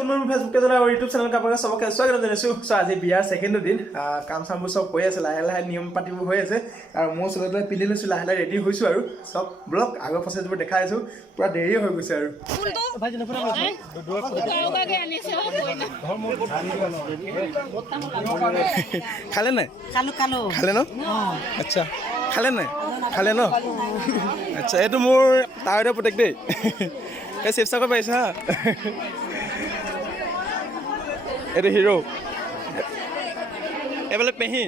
Good morning Facebook page আৰু YouTube channel আপোনালোকে চবকে স্বাগতম জনাইছোঁ। চ' আজি বিয়াৰ ছেকেণ্ড দিন কাম চামবোৰ চব হৈ আছে, লাহে লাহে নিয়ম পাতিবোৰ হৈ আছে আৰু মই চবে পিন্ধি লৈছোঁ, লাহে লাহে ৰেডি হৈছোঁ আৰু চব ব্লগ আগৰ প্ৰচেছবোৰ দেখাই আছোঁ। পূৰা দেৰি হৈ গৈছে আৰু খালে নাই? খালে ন? আচ্ছা খালে নাই? খালে ন? আচ্ছা এইটো মোৰ তাইৰে পুতেক দেই, এই শিৱসাগৰ পাইছে হা। এইটো হিৰো, এইফালে পেহী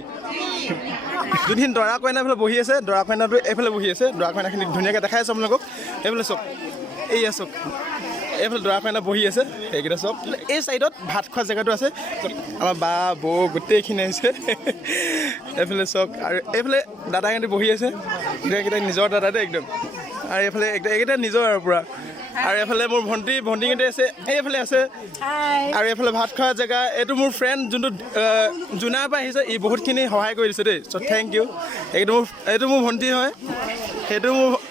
যোনখিনি দৰা কইনা এইফালে বহি আছে, দৰা কইনাটো এইফালে বহি আছে। দৰা কইনাখিনি ধুনীয়াকৈ দেখাই আছোঁ আপোনালোকক। এইফালে চব এইয়া চব এইফালে দৰা কইনা বহি আছে, সেইকেইটা চব। এই চাইডত ভাত খোৱা জেগাটো আছে, আমাৰ বা বৌ গোটেইখিনি আহিছে। এইফালে চব আৰু এইফালে দাদাহঁতে বহি আছে, গোটেইকেইটা নিজৰ দাদা দেই একদম। আৰু এইফালে এইকেইটা নিজৰ আৰু পূৰা। আৰু এইফালে মোৰ ভণ্টিহঁতে আছে, এইফালে আছে। আৰু এইফালে ভাত খোৱা জেগা, এইটো মোৰ ফ্ৰেণ্ড যোনটো জোনাৰ পৰা আহিছে, ই বহুতখিনি সহায় কৰি দিছে দেই। চ' থেংক ইউ। এইটো মোৰ ভণ্টি হয়,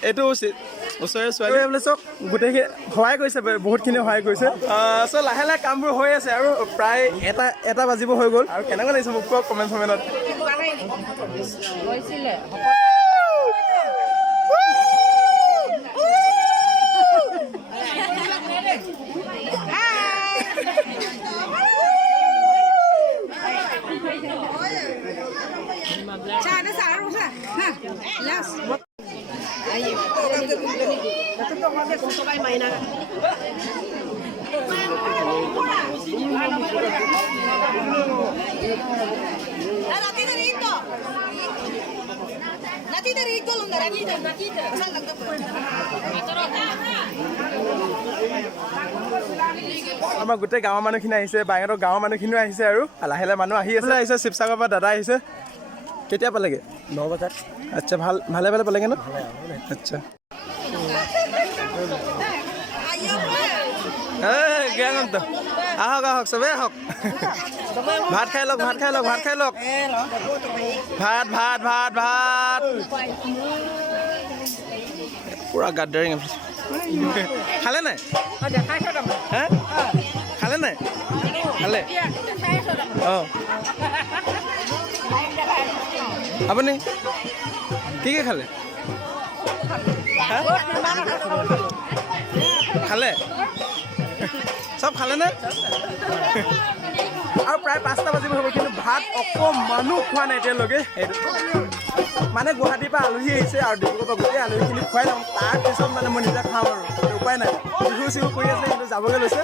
এইটো ওচৰৰে ছোৱালী। এইফালে চব গোটেইখিনি সহায় কৰিছে, বহুতখিনি সহায় কৰিছে। চ' লাহে লাহে কামবোৰ হৈ আছে আৰু প্ৰায় এটা বাজিব হৈ গ'ল। আৰু কেনেকুৱা লাগিছে মোক কওক কমেণ্টত। আমাৰ গোটেই গাঁৱৰ মানুহখিনি আহিছে, বাহিৰৰ গাঁৱৰ মানুহখিনিও আহিছে আৰু লাহে লাহে মানুহ আহি আছে। শিৱসাগৰৰ পৰা দাদা আহিছে। কেতিয়া পালেগে? 9 বজাত। আচ্ছা ভালে পালেগে ন? আচ্ছা আহক চবেই আহক, ভাত খাই লওক। ভাত পুৰা গাদ্দাৰিং। খালে নাই? হা খালে নাই? খালে অঁ। আপুনি কি খালে? খালে চব খালেনে? আৰু প্ৰায় 5টা বাজিব হ'ব, কিন্তু ভাত অকণমানো খোৱা নাই এতিয়ালৈকে। সেইটো মানে গুৱাহাটীৰ পৰা আলহী আহিছে আৰু ডিব্ৰুগড়ৰ পৰা গোটেই আলহীখিনি খুৱাই লওঁ, তাৰপিছত মানে মই নিজে খাওঁ আৰু উপায় নাই। বিহু চিহু কৰি আছে, কিন্তু যাবলৈ লৈছে।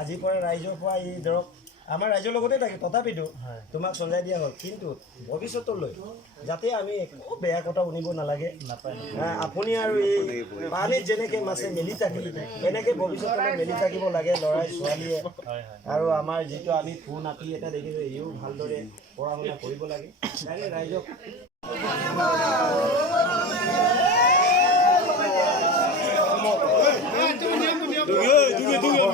আজিৰ পৰা ৰাইজৰ পৰা এই ধৰক আমাৰ ৰাইজৰ লগতে থাকে, তথাপিতো তোমাক চঞ্জাই দিয়া হ'ল। কিন্তু ভৱিষ্যতলৈ যাতে আমি একো বেয়া কথা শুনিব নালাগে। আপুনি আৰু এই পানীত যেনেকৈ মাছে মেলি থাকে, এনেকৈ ভৱিষ্যতলৈ মেলি থাকিব লাগে ল'ৰাই ছোৱালীয়ে। আৰু আমাৰ যিটো আমি ফোন নাতি এটা দেখিছোঁ, ইও ভালদৰে পঢ়া শুনা কৰিব লাগে। ৰাইজক Duge.